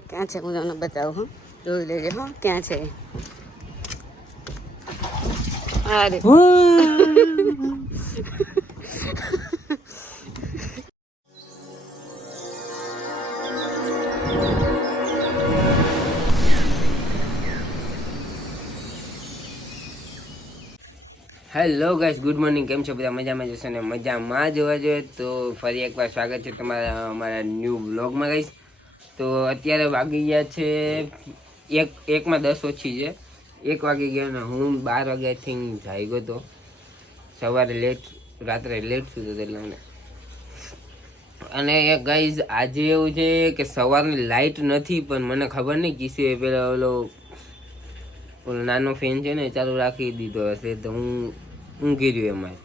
ક્યાં છે હું તમને બતાવું. હું જોઈ લેજે. હા ક્યાં છે. અરે હેલો ગાઈસ, ગુડ મોર્નિંગ. કેમ છો બધા? મજામાં જશો ને? મજામાં જોવા જોઈએ તો ફરી એકવાર સ્વાગત છે તમારા અમારા ન્યૂ વ્લોગમાં ગાઈસ. તો અત્યારે વાગી ગયા છે એકમાં 10 ઓછી છે. 1 વાગી ગયા ને હું 12 વાગ્યાથી જાગ્યો હતો. સવારે રાત્રે લેટ સુતો એટલે મને. અને ગાઈસ આજે એવું છે કે સવારની લાઇટ નથી, પણ મને ખબર નહીં કિસે પેલા ઓલો નાનો ફેન છે ને ચાલુ રાખી દીધો હશે તો હું ઊંઘી રહ્યો એમાં.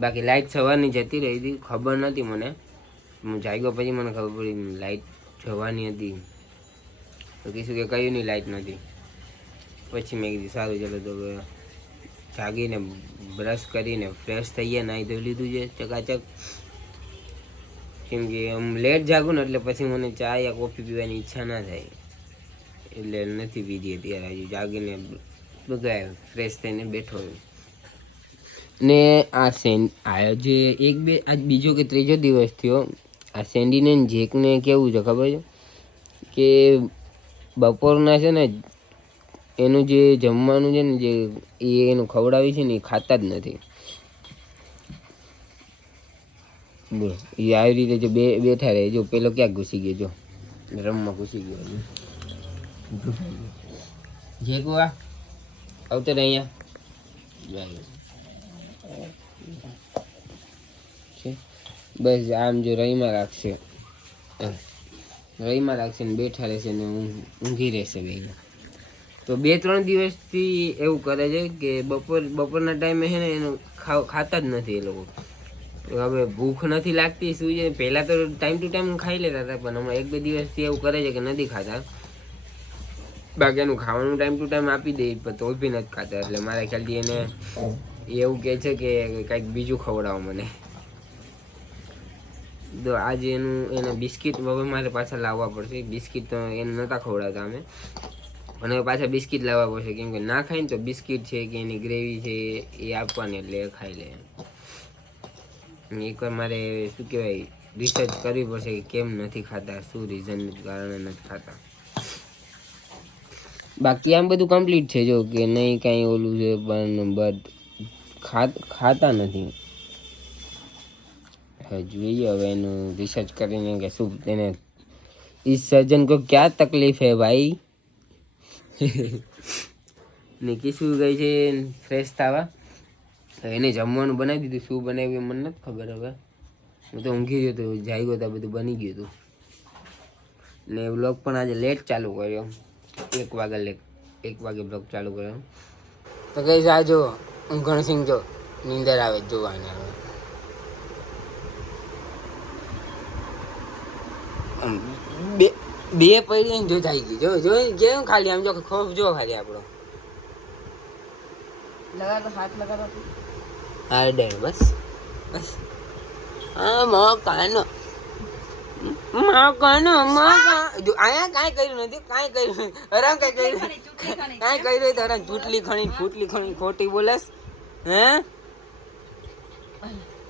બાકી લાઇટ સવારની જતી રહી હતી, ખબર નથી મને. હું જાગ્યો પછી મને ખબર પડી લાઇટ જવાની હતી. તો કીધું કે કયું નહીં લાઇટ નથી. પછી મેં કીધું સારું ચાલો તો જાગીને બ્રશ કરીને ફ્રેશ થઈએ, નાહી ધોઈ લીધું છે ચકાચક. કેમ કે આમ લેટ જાગું ને એટલે પછી મને ચા યા કોફી પીવાની ઈચ્છા ના થાય, એટલે નથી પીધી અત્યારે. હજુ જાગીને બગાય ફ્રેશ થઈને બેઠો ને આજે આજ બીજો કે ત્રીજો દિવસ થયો. આ સેન્ડીને જેકને કેવું છે ખબર છે કે બપોરના છે ને એનું જે જમવાનું છે ને જે એનું ખવડાવી છે ને એ ખાતા જ નથી. બોલો, એ આવી રીતે જો બેઠા રહે. જો પેલો ક્યાં ઘૂસી ગયો, જો રમમાં ઘૂસી ગયો. જેકુ આવતો ને અહીંયા બસ આમ જો રહીમાં રાખશે ને બેઠા રહેશે ને ઊંઘી રહેશે બે. તો 2-3 દિવસથી એવું કરે છે કે બપોરના ટાઈમે છે ને એનું ખાતા જ નથી એ લોકો. હવે ભૂખ નથી લાગતી શું છે? પહેલાં તો ટાઈમ ટુ ટાઈમ ખાઈ લેતા હતા, પણ હમણાં 1-2 દિવસથી એવું કરે છે કે નથી ખાતા. બાકી એનું ખાવાનું ટાઈમ ટુ ટાઈમ આપી દે પણ તો બી નથી ખાતા. એટલે મારા ખ્યાલથી એને એવું કહે છે કે કંઈક બીજું ખવડાવો મને. તો આજે એને બિસ્કિટ હવે મારે પાછા લાવવા પડશે. બિસ્કિટ તો એને નહોતા ખવડાવતા અમે, અને હવે પાછા બિસ્કિટ લાવવા પડશે. કેમ કે ના ખાય ને તો બિસ્કિટ છે કે એની ગ્રેવી છે એ આપવાની, એટલે એ ખાઈ લે. એકવાર મારે શું કહેવાય રિસર્ચ કરવી પડશે કે કેમ નથી ખાતા, શું રીઝન કારણે નથી ખાતા. બાકી આમ બધું કમ્પ્લીટ છે જો કે નહીં કાંઈ ઓલું છે, પણ બટ ખાતા નથી. જોઈએ હવે એનું રિસર્ચ કરીને કે શું તેને इस सर्जन को क्या तकलीफ है भाई. નિકી શું ગઈ છે ફ્રેશ થવા. એને જમવાનું બનાવી દીધું. શું બનાવ્યું મને નથી ખબર. હવે હું તો ઊંઘી ગયો હતો, જાગ્યો હતો, બધું બની ગયું હતું. ને વ્લોગ પણ આજે લેટ ચાલુ કર્યો. 1 વાગે બ્લોગ ચાલુ કર્યો. તો કઈ આ જો ગણસિંહ જો નીંદર આવે જોવાને. હવે બે પડી જો જાય ગઈ. જો કેમ ખાલી આમ જો ખોફ જો ખાલી આપણો લગા તો હાથ લગા તો હા ડે બસ હા મો કાનો જો આયા કાંઈ કર્યું નથી. આરામ કાંઈ કર્યું તો આરામ ચૂટલી ખણી ખોટી બોલસ. હે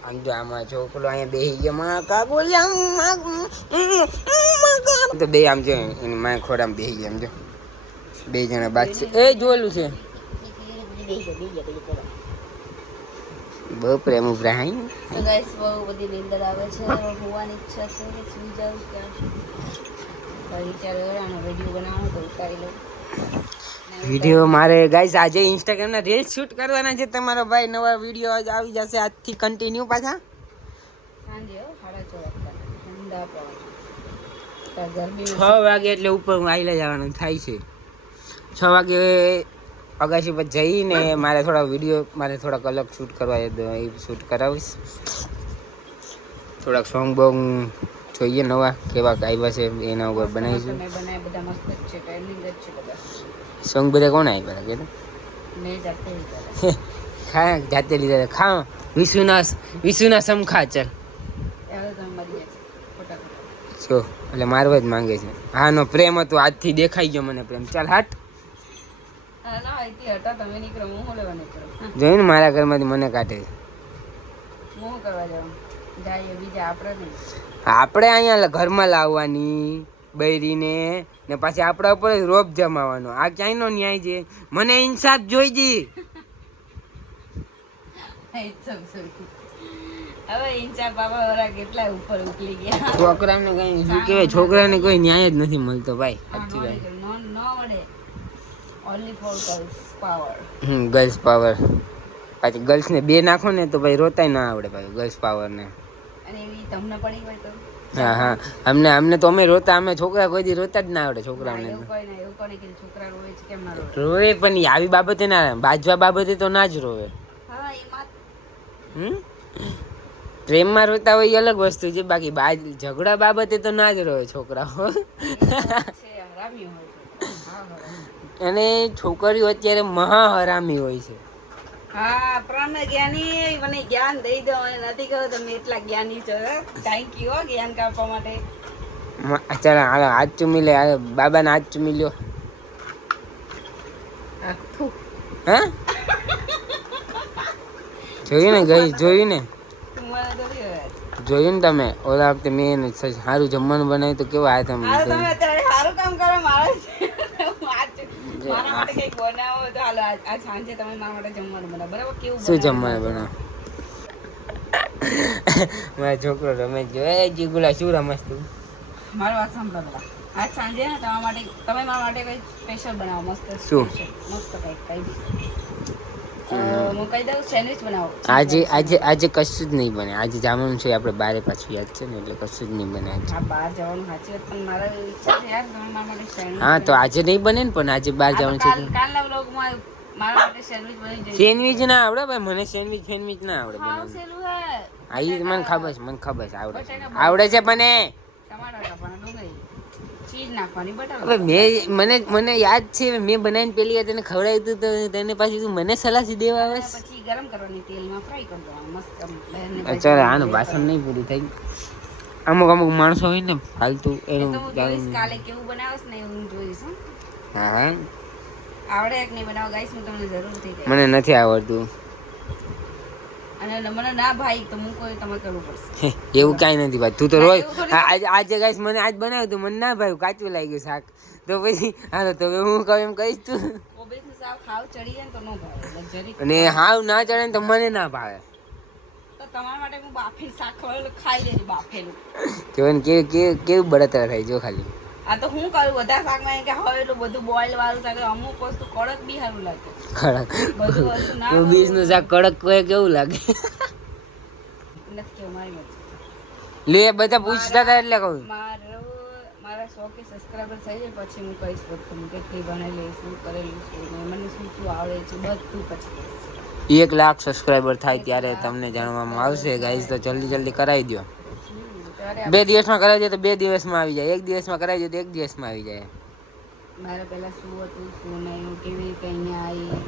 આમ જો આમાં છોકરો અહીંયા બેસી ગયો માં કા બોલ્યા તો બે આમ જો એની માં ખોડામાં બેસી ગયા. આમ જો 2 જણા બાદ છે. એ જોયેલું છે બહુ પ્રેમ ઉભરાય. તો ગાઈસ બહુ બધી નીંદર આવે છે. હોવાની ઈચ્છા છે કે સુઈ જાવ ક્યાં વિચાર આનો વિડીયો બનાવવાનો તો ઉતારી લો વિડીયો. મારે ગાઈસ આજે ઇન્સ્ટાગ્રામના રીલ્સ શૂટ કરવાના છે. તમારો ભાઈ નવા વિડીયો આજ આવી જશે આજથી કન્ટિન્યુ પાછા સાંજે 6:30 6 વાગે એટલે ઉપર આઈલા જવાનું થાય છે. 6 વાગે અગાશી પર જઈને મારે થોડાક અલગ શૂટ કરવા છે તો એ શૂટ કરાવીશ. થોડાક સોંગ બોંગ જોઈએ નવા કેવા આવ્યા છે એના ઉપર બનાવીશું. બધા મસ્ત જ છે, ટ્રેન્ડિંગ જ છે બધા સોંગ. બધા કોણ આવ્યા કે મેં જાતે ખા જાતે લીધા ખા વિશુના સમખા ચાલ હવે તમે મળી જશે ફોટા છો. એટલે મારવા જ માંગે છે. હા નો પ્રેમ હતો, આજથી દેખાઈ ગયો મને પ્રેમ. ચાલ હાટ. ના અહીંથી હટા, તમે નીકળો, હું શું લેવા નીકળો? જોયું ને મારા ઘરમાંથી મને કાઢે છે. હું શું કરવા જાઉં? જાય બીજા આપણે નહીં. આપણે અહીંયા ઘરમાં લાવવાની બૈરીને ને પાછી આપણા ઉપર જ રોપ જમાવાનો. આ ક્યાંયનો ન્યાય છે? મને ઇન્સાફ જોઈ જી. હવે ઇન્ચા બાબા વાળા કેટલા ઉપર ઉકલી ગયા. છોકરાને કઈ શું કહેવાય, છોકરાને કોઈ ન્યાય જ નથી મળતો ભાઈ. સાચી વાત. Only for girls power. Girls power. પાછી ગર્લ્સને બે નાખો ને તો ભાઈ રોતાય ના આવડે ભાઈ ગર્લ્સ પાવરને. અને એવી તમને પડી હોય તો? હા હા, અમને તો અમે રોતા, અમે છોકરા કોઈ દી રોતા જ ના આવડે છોકરાઓને. એવું કોઈ ના, એવું કોને કીધું છોકરા રોવે છે? કેમ ના રોવે? રોવે પણ આવી બાબતે ના, બાજવા બાબતે તો ના જ રોવે. હા એમાં પ્રેમમાં રોતા હોય એ અલગ વસ્તુ છે, બાકી ઝઘડા બાબતે તો ના જ રોવે છોકરાઓ. છે હરામી હોય છે. હા હરામી. અને છોકરીઓ અત્યારે મહા હરામી હોય છે. હા પણ જ્ઞાની મને જ્ઞાન દઈ દો, નથી કહો તમે એટલા જ્ઞાની છો. થેન્ક યુ જ્ઞાન કાપવા માટે. ચાલ હાલો હાથ ચૂમી લે, બાબાને હાથ ચૂમી લ્યો. હા જોયું ને ગઈ, જોયું ને જોયું ને તમે? ઓલા વખતે મેં સારું જમવાનું બનાવ્યું તો કેવા આ તમે તમે અત્યારે સારું કામ કરો. મારા માટે કઈક બનાવો તો હાલો. આ સાંજે તમે મારા માટે જમવાનું બનાવો, બરાબર? કેવું શું જમવાનું બનાવો? મારો છોકરો રમે જો. એ જીગુલા શું રમસ તું? મારી વાત સાંભળો પેલા. આજ સાંજે ને તમારા માટે, તમે મારા માટે કઈ સ્પેશિયલ બનાવો. મસ્ત શું? મસ્ત કઈ હું કહી દઉં, સેન્ડવિચ બનાવો. આજે કશું જ નહીં બને. આજે જવાનું છે આપણે બારે, પાછું યાદ છે ને, એટલે કશું જ નહીં બને. હા બહાર જવાનું સાચી વાત, પણ મારા ઈચ્છા છે યાર તમે મારા માટે સેન્ડવિચ. હા તો આજે નહીં બને ને, પણ આજે બહાર જવાનું છે. કાલના વ્લોગમાં મારા માટે સેન્ડવિચ બની જાય. સેન્ડવિચ ના આવડે ભાઈ મને, સેન્ડવિચ ના આવડે હાવ બનાવવાનું. સેલું હે. હા ઈ મને ખબર છે, આવડે છે પણ એ ટમાટર કાપવાના, ડુંગળી, ચીઝ નાખવાની, બટર. હવે મને યાદ છે મેં બનાવીને પેલી વાર તને ખવડાવ્યું હતું, તો તેને પાછી તું મને સલાહ દેવા આવે. પછી ગરમ કરવાની, તેલમાં ફ્રાય કરી દેવાનું મસ્ત. ચાલો આનું ભાષણ નહીં પૂરું થઈ. અમુક માણસો હોય ને ફાલતુ એનું. કાલે કેવું બનાવસ ને એવું જોઈશ. હા હા આવડે કે નહીં બનાવો ગાઈસ, હું તમને જરૂરથી કહીશ. મને નથી આવડતું. અને મને ના ભાઈ તો હું કોઈ તમારે કરવું પડશે. એવું કાંઈ નથી ભાઈ, તું તો રોજ આજે ગાઈસ મને આજ બનાવ્યું તું, મને ના ભાઈ કાચું લાગ્યું શાક, તો પછી હાલો તો હું કહું એમ કહીશ તું. ઓબેસી સાવ ખાવ ચડી જાય ને તો ન ભાવે, લક્ઝરી. અને હાવ ના ચડે ને તો મને ના ભાવે. તો તમારા માટે હું બાફેલું શાક ખવડાવું, ખાઈ લેજો બાફેલું. કેવું કેવું બળતરા થાય જો ખાલી. આ તો હું કરું બધા શાકમાં કે હવે એટલું બધું બોઇલ વાળું શાક, અમુક વસ્તુ કડક બી સારું લાગે. કડક બધું વસ્તુ ના બીજનું શાક કડક કોઈ કેવું લાગે? નથી કેવું મારી મરજી. લે બધા પૂછતા હતા એટલે કહું. મારા 100 કે સબસ્ક્રાઇબર થઈ જાય પછી હું કહીશ બધું, કેટલી ભણેલી, શું કરેલું છે, મને શું શું આવડે છે, બધું પછી કહીશ. 1 લાખ સબસ્ક્રાઇબર થાય ત્યારે તમને જાણવામાં આવશે ગાઈઝ, તો જલ્દી કરાવી દો. 2 દિવસમાં કરાવી દો તો 2 દિવસમાં આવી જાય, 1 દિવસમાં કરાવી દો તો 1 દિવસમાં આવી જાય. મારે પહેલાં શું હતું શું નહીં, હું કેવી રીતે અહીંયા આવી,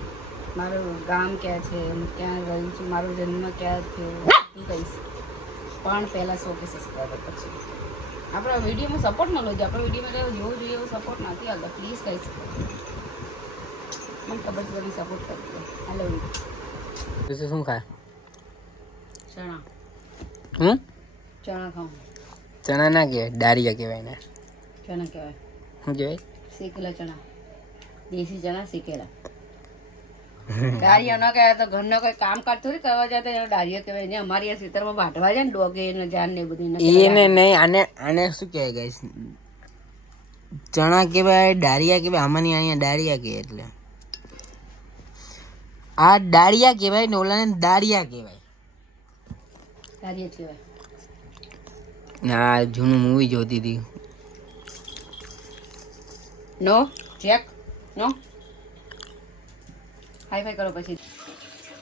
મારું ગામ ક્યાં છે, હું ક્યાં રહું છું, મારો જન્મ ક્યાં થયો, શું કહીશ. પણ પહેલાં 100 કે સબસ્ક્રાઈબર પછી આપણા વિડીયોમાં સપોર્ટ ન લો. આપણા વિડીયોમાં જેવું જોઈએ એવું સપોર્ટ નથી આવતો. પ્લીઝ કહીશ, મને ખબર છે તમે સપોર્ટ કરજો. હેલો શું ખાય? ચણા. ચણા ખાઉં. ચણા ના કહેવાય, દાળિયા કહેવાય ને. ચણા કહેવાય. શું કહેવાય? શેકેલા ચણા, દેશી ચણા શેકેલા. દાળિયા ન કહેવાય તો ઘરના કોઈ કામ કાજ થોડી કરવા જાય તો એનો દાળિયા કહેવાય. ને અમારી આ ખેતરમાં વાઢવા જાય ને ડોગે ને જાન ને બધી એને નહીં, આને શું કહેવાય ગાઈસ? ચણા કહેવાય, દાળિયા કહેવાય. આમાંની અહીંયા દાળિયા કહે, એટલે આ દાળિયા કહેવાય ને ઓલાને દાળિયા કહેવાય. દાળિયા કહેવાય. ના જૂનું મૂવી જોતી હતી. નો ચેક નો હાઈ ફાઈ કરો પછી.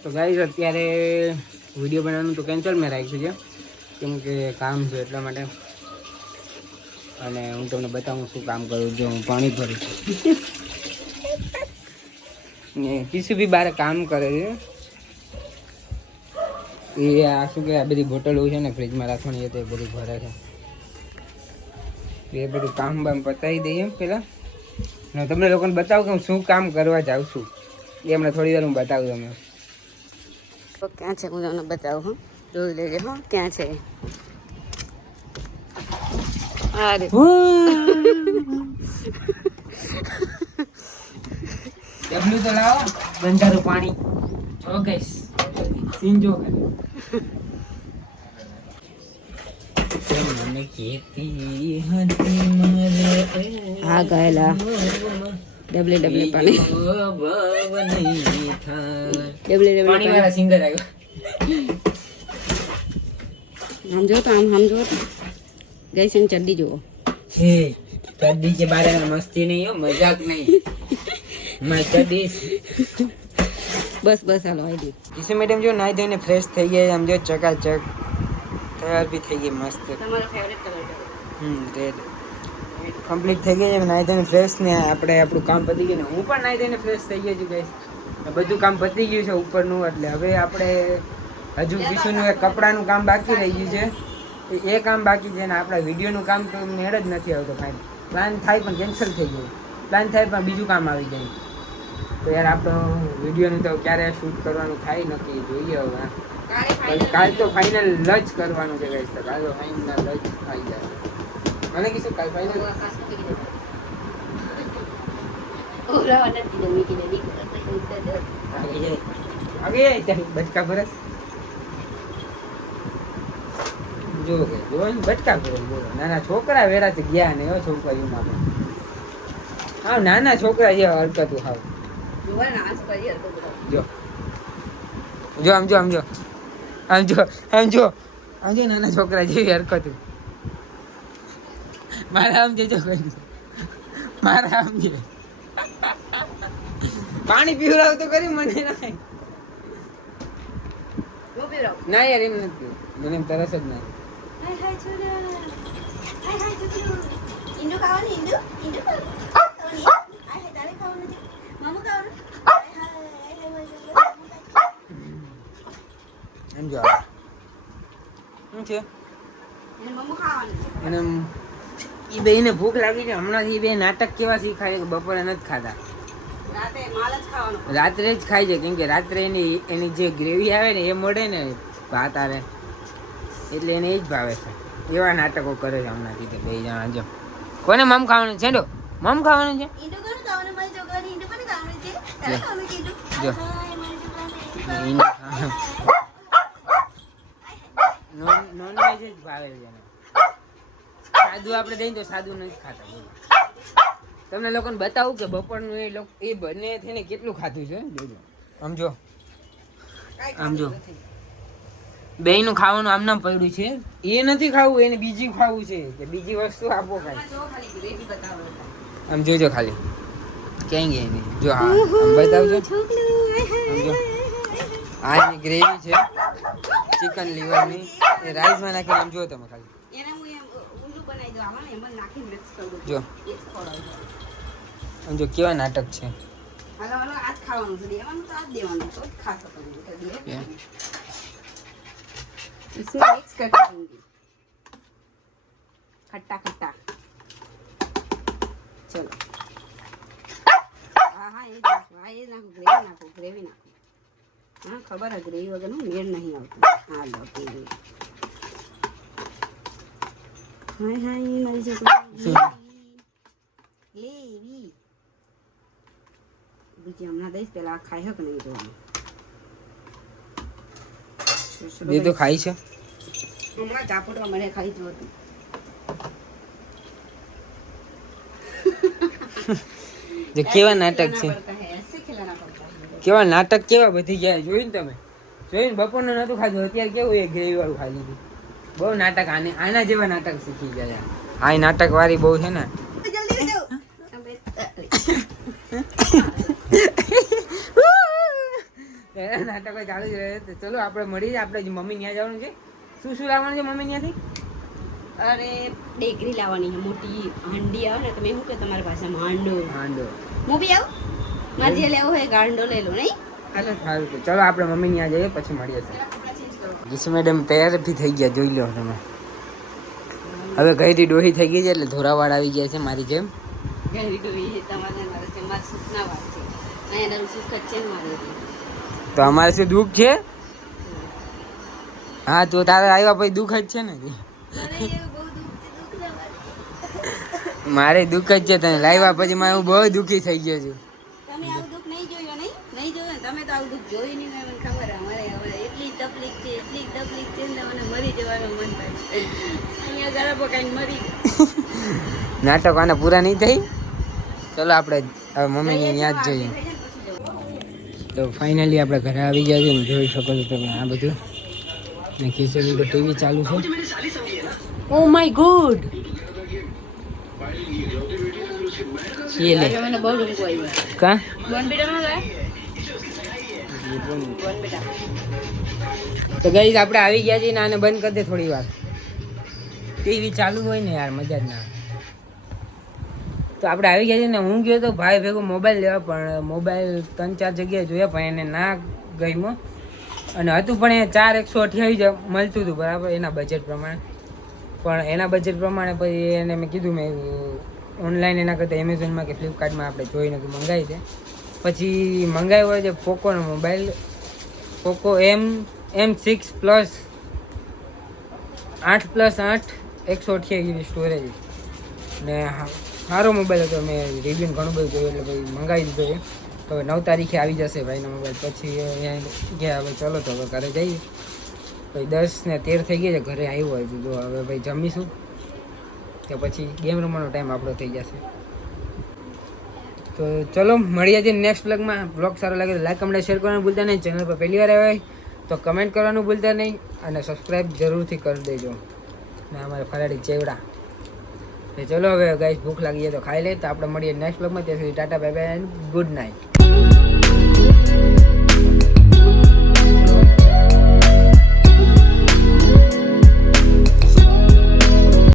તો ગાઈસ અત્યારે વિડીયો બનાવવાનું તો કેન્સલ મેં રાખ્યું છે, કેમ કે કામ છે એટલા માટે. અને હું તમને બતાવું શું કામ કરું. જો હું પાણી ભરું છું ને કિસુ બી બારે કામ કરે છે. એ આ શું કે આ બધી બોટલો છે ને ફ્રીજમાં રાખવાની, એ તો બધી ભરે છે. એ બધું કામ બામ પતાવી દઈએ પેલા. ને તમને લોકોને બતાવું કે હું શું કામ કરવા જાઉં છું એ હમણાં થોડી વાર હું બતાવું તમને. તો ક્યાં છે હું તમને બતાવું. હું જોઈ લેજે. હા ક્યાં છે. અરે ડબલું તો લાવો, ગંધારું પાણી જો ગઈશ સીન જો મને ખેતી હતી મારે હા ગયેલા ડબલે ડબલે પાણી ડબલે ડબલે પાણી વાળા સિંગર આવ્યો. આમ જો તો આમ જો તો ગઈ છે ચડ્ડી જુઓ. હે ચડ્ડી के बारे में मस्ती नहीं हो, मजाक नहीं. मैं चड्डी બસ બસ હાલો આવી દે. इसे मैडम जो नाई धोने फ्रेश થઈ ગયા આમ જો ચકાચક તૈયાર બી થઈ ગઈ મસ્ત. તમારો ફેવરેટ કલર રેડ કમ્પ્લીટ થઈ ગઈ છે. નાઈ ધોઈને ફ્રેશ ને આપણે આપણું કામ પતી ગયું ને હું પણ નાઈ ધોઈને ફ્રેશ થઈ ગયો છું ગાઈસ. બધું કામ પતી ગયું છે ઉપરનું. એટલે હવે આપણે હજુ કિશુનું એક કપડાનું કામ બાકી રહી ગયું છે. એ કામ બાકી છે ને આપણા વિડીયોનું કામ તો મેળ જ નથી આવતો. ફાઇન પ્લાન થાય પણ કેન્સલ થઈ ગયું. પ્લાન થાય પણ બીજું કામ આવી જાય. તો યાર આપણો વિડીયોનું તો ક્યારે શૂટ કરવાનું થાય નક્કી જોઈએ હવે. કાલ તો ફાઇનલ જ કરવાનું છે ગાઈસ. તો કાલ તો ફાઇનલ જ થઈ જાય. મને કીધું કાલ ફાઇનલ આગે બચકા ભરસ જો ને બચકા ભરસ બોલો. નાના છોકરા વેરાથી ગયા ને એવા છોકરીઓમાં પણ હા નાના છોકરા જે હરકતું હાવ જો જો આમ જો આમ જો આમ જો આમ જો આમ જો નાના છોકરા જેવી હરકતું. મારા આમ જો મારા આમ જે પાણી પીવડાવ તો કરી મને ના યાર એમ નથી. મને એમ તરસ જ નહીં. એમ જો શું છે એને એ બેને ભૂખ લાગી છે હમણાંથી. એ બે નાટક કેવા શીખાય કે બપોરે નથી ખાતા, રાત્રે જ ખાય છે. કેમ કે રાત્રે એની જે ગ્રેવી આવે ને એ મળે ને ભાત આવે એટલે એને એ જ ભાવે છે. એવા નાટકો કરે છે હમણાંથી તે બે જણા. જો કોને મમ ખાવાનું છે? મમ ખાવાનું છે. જો નોનવેજ જ ભાવે છે એને. સાદું આપણે દઈએ તો સાદું નથી ખાતા. તમને લોકોને બતાવું કે બપોરનું એ બંને થઈને કેટલું ખાધું છે. જોજો આમ જો આમ જો બેયનું ખાવાનું આમ નામ પડ્યું છે. એ નથી ખાવું, એને બીજી ખાવું છે કે બીજી વસ્તુ આપો કાંઈ. આમ જોજો ખાલી ક્યાંય ગયા નહીં. જો હા આમ બતાવજો. આમ જો આ એની ગ્રેવી છે ચિકન લીવરની. એ રાઈસમાં નાખીને આમ જો તમે ખાલી જો આમ જો કેવા નાટક છે. इसमें मिक्स करके दूंगी खट्टा खट्टा. चलो हाँ हाँ ये नाखो ग्रेवी नाखो. हाँ खबर है ग्रेवी वगैरह मेड़ नहीं आता. हाँ लो ग्रेवी. हाय हाय मारी छोकरी ગ્રેવી બીજી હમણાં દઈશ. પેલા આ ખાઈ હક નહીં જોવાનું. એ તો ખાઈ છે હમણાં ચાપોટવા મને ખાઈ જો હતું. જે કેવા નાટક છે, કેવા નાટક કેવા બધી ગયા. જોયું ને તમે? જોયું બપોરનું નતું ખાધું, અત્યારે કેવું એ ગ્રેવી વાળું ખાઈ લીધું. બહુ નાટક આના જેવા નાટક શીખી ગયા. આ નાટક વાળી બહુ છે ને. નાટકો ચાલુ જ રહે. ચલો આપણે મળીએ. આપણે મમ્મી ત્યાં જવાનું છે. શું શું લાવવાનું છે મમ્મી ત્યાંથી? અરે ડેગરી લાવવાની છે મોટી હાંડી આવે ને. તમે શું કે તમારી ભાષામાં હાંડો હું બી આવું. મારે જે લેવું હોય ગાંડો લઈ લો નહીં. હાલો સારું છે. ચલો આપણે મમ્મી ત્યાં જઈએ પછી મળીએ છીએ. જીસુ મેડમ તૈયાર બી થઈ ગયા, જોઈ લો તમે. હવે ઘરેથી ડોહી થઈ ગઈ છે એટલે ધોરાવાળ આવી ગયા છે મારી જેમ. ગરી ડોહી તમારે મારે છે મારે સુખના વાત છે અહીંયા સુખ જ છે ને મારે તો અમારે શું દુઃખ છે? હા તો તારે આવ્યા પછી દુઃખ જ છે ને. મારે દુઃખ જ છે, તને લાવ્યા પછી માં હું બહુ દુઃખી થઈ ગયો છું. તમે આવું દુઃખ નહીં જોયું નહીં જોયું ને તમે તો આવું દુઃખ જોયું નહીં મને ખબર અમારે હવે એટલી તકલીફ છે ને મને મરી જવાનું મન થાય અહીંયા જરા પકાઈને મરી નાટક આના પૂરા નહીં થઈ. ચલો આપણે હવે મમ્મીને યાદ જોઈએ. તો ફાઇનલી આપણે ઘરે આવી ગયા છે ને જોઈ શકો છો તમે આ બધું ને ખીચડી તો ટીવી ચાલુ છે. ઓ માય ગોડ ये ले મને બહુ ડૂંગો આવ્યો का બોન બેટા નો લાય બોન બેટા તો ગાઈસ આપણે આવી ગયા છીએ ને આને બંધ કરી દે થોડી વાર. ટીવી ચાલુ હોય ને યાર મજા જ ના આવે. તો આપણે આવી ગયા છીએ ને હું ગયો તો ભાઈ ભેગો મોબાઈલ લેવા પણ મોબાઈલ 3-4 જગ્યાએ જોયા પણ એને ના ગમ્યો અને હતું પણ એ 4,128 મળતું હતું બરાબર એના બજેટ પ્રમાણે. પણ એના બજેટ પ્રમાણે પછી એને મેં કીધું મેં ઓનલાઈન એના કરતાં એમેઝોનમાં કે ફ્લિપકાર્ટમાં આપણે જોઈને મંગાવી દે. પછી મંગાવ્યો હોય છે પોકોનો mobile Poco M6 plus 8+8 128 storage ને સારો મોબાઈલ હતો. મેં રિવ્યુ ઘણું બધું જોયું એટલે ભાઈ મંગાવી દીધો એ. તો હવે 9 તારીખે આવી જશે ભાઈનો મોબાઈલ. પછી અહીંયા ગયા હવે ચલો તો હવે ઘરે જઈએ. ભાઈ 10 ને 13 થઈ ગયા છે ઘરે આવ્યો હોય તો જો હવે ભાઈ જમીશું તો પછી ગેમ રમવાનો ટાઈમ આપણો થઈ જશે. તો ચલો મળીએ છીએ નેક્સ્ટ બ્લોગમાં. બ્લોગ સારો લાગે તો લાઈક કમેન્ટ શેર કરવાનું ભૂલતા નહીં. ચેનલ પર પહેલી વાર આવ્યા હોય તો કમેન્ટ કરવાનું ભૂલતા નહીં અને સબસ્ક્રાઈબ જરૂરથી કરી દેજો ને અમારે ફરાળી ચેવડા. તો ચલો હવે ગાઈસ ભૂખ લાગી જાય તો ખાઈ લે. તો આપણે મળીએ નેક્સ્ટ બ્લોગમાં. ત્યાં સુધી Tata bye bye and good night.